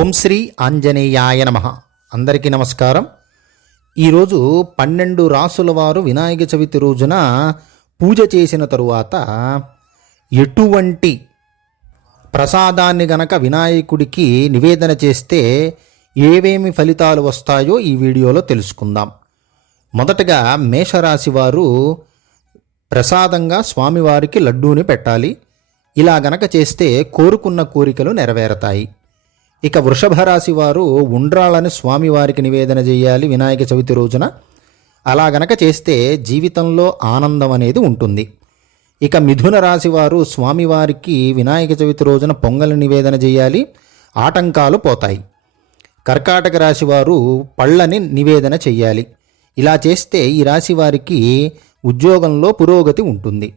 ఓం శ్రీ ఆంజనేయాయ నమః. అందరికీ నమస్కారం. ఈరోజు 12 రాసుల వారు వినాయక చవితి రోజున పూజ చేసిన తరువాత ఎటువంటి ప్రసాదాన్ని గనక వినాయకుడికి నివేదన చేస్తే ఏవేమి ఫలితాలు వస్తాయో ఈ వీడియోలో తెలుసుకుందాం. మొదటగా మేషరాశి వారు ప్రసాదంగా స్వామివారికి లడ్డూని పెట్టాలి. ఇలా గనక చేస్తే కోరుకున్న కోరికలు నెరవేరతాయి. ఇక వృషభ రాశి వారు ఉండ్రాళ్ళని స్వామివారికి నివేదన చేయాలి వినాయక చవితి రోజున. అలా గనక చేస్తే జీవితంలో ఆనందం అనేది ఉంటుంది. ఇక మిథున రాశి వారు స్వామివారికి వినాయక చవితి రోజున పొంగల్ నివేదన చేయాలి, ఆటంకాలు పోతాయి. కర్కాటక రాశి వారు పళ్ళని నివేదన చెయ్యాలి. ఇలా చేస్తే ఈ రాశి వారికి ఉద్యోగంలో పురోగతి ఉంటుంది.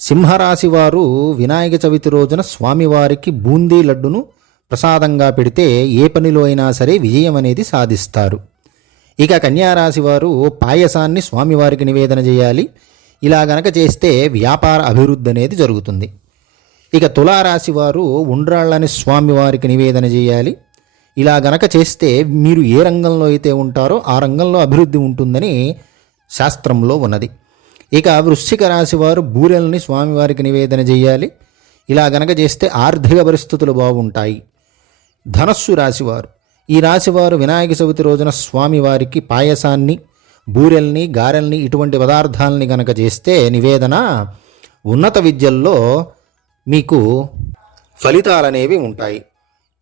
సింహరాశి వారు వినాయక చవితి రోజున స్వామివారికి బూందీ లడ్డును ప్రసాదంగా పెడితే ఏ పనిలో అయినా సరే విజయం అనేది సాధిస్తారు. ఇక కన్యారాశి వారు పాయసాన్ని స్వామివారికి నివేదన చేయాలి. ఇలా గనక చేస్తే వ్యాపార అభివృద్ధి అనేది జరుగుతుంది. ఇక తులారాశి వారు ఉండ్రాళ్ళని స్వామివారికి నివేదన చేయాలి. ఇలా గనక చేస్తే మీరు ఏ రంగంలో అయితే ఉంటారో ఆ రంగంలో అభివృద్ధి ఉంటుందని శాస్త్రంలో ఉన్నది. ఇక వృశ్చిక రాశి వారు బూరెల్ని స్వామివారికి నివేదన చేయాలి. ఇలా గనక చేస్తే ఆర్థిక పరిస్థితులు బాగుంటాయి. ధనస్సు రాశివారు ఈ రాశివారు వినాయక చవితి రోజున స్వామివారికి పాయసాన్ని, బూరెల్ని, గారెల్ని ఇటువంటి పదార్థాలని గనక చేస్తే నివేదన ఉన్నత విద్యల్లో మీకు ఫలితాలనేవి ఉంటాయి.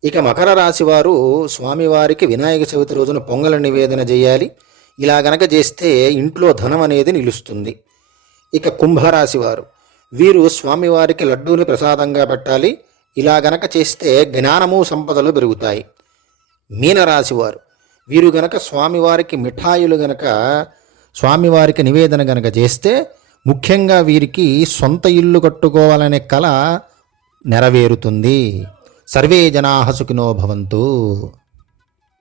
ఇక మకర రాశివారు స్వామివారికి వినాయక చవితి రోజున పొంగల నివేదన చేయాలి. ఇలా గనక చేస్తే ఇంట్లో ధనం అనేది నిలుస్తుంది. ఇక కుంభరాశివారు వీరు స్వామివారికి లడ్డూని ప్రసాదంగా పెట్టాలి. ఇలా గనక చేస్తే జ్ఞానము, సంపదలు పెరుగుతాయి. మీనరాశివారు వీరు గనక స్వామివారికి మిఠాయిలు గనక స్వామివారికి నివేదన గనక చేస్తే ముఖ్యంగా వీరికి సొంత ఇల్లు కట్టుకోవాలనే కల నెరవేరుతుంది. సర్వే జనాః సుఖినో భవంతు.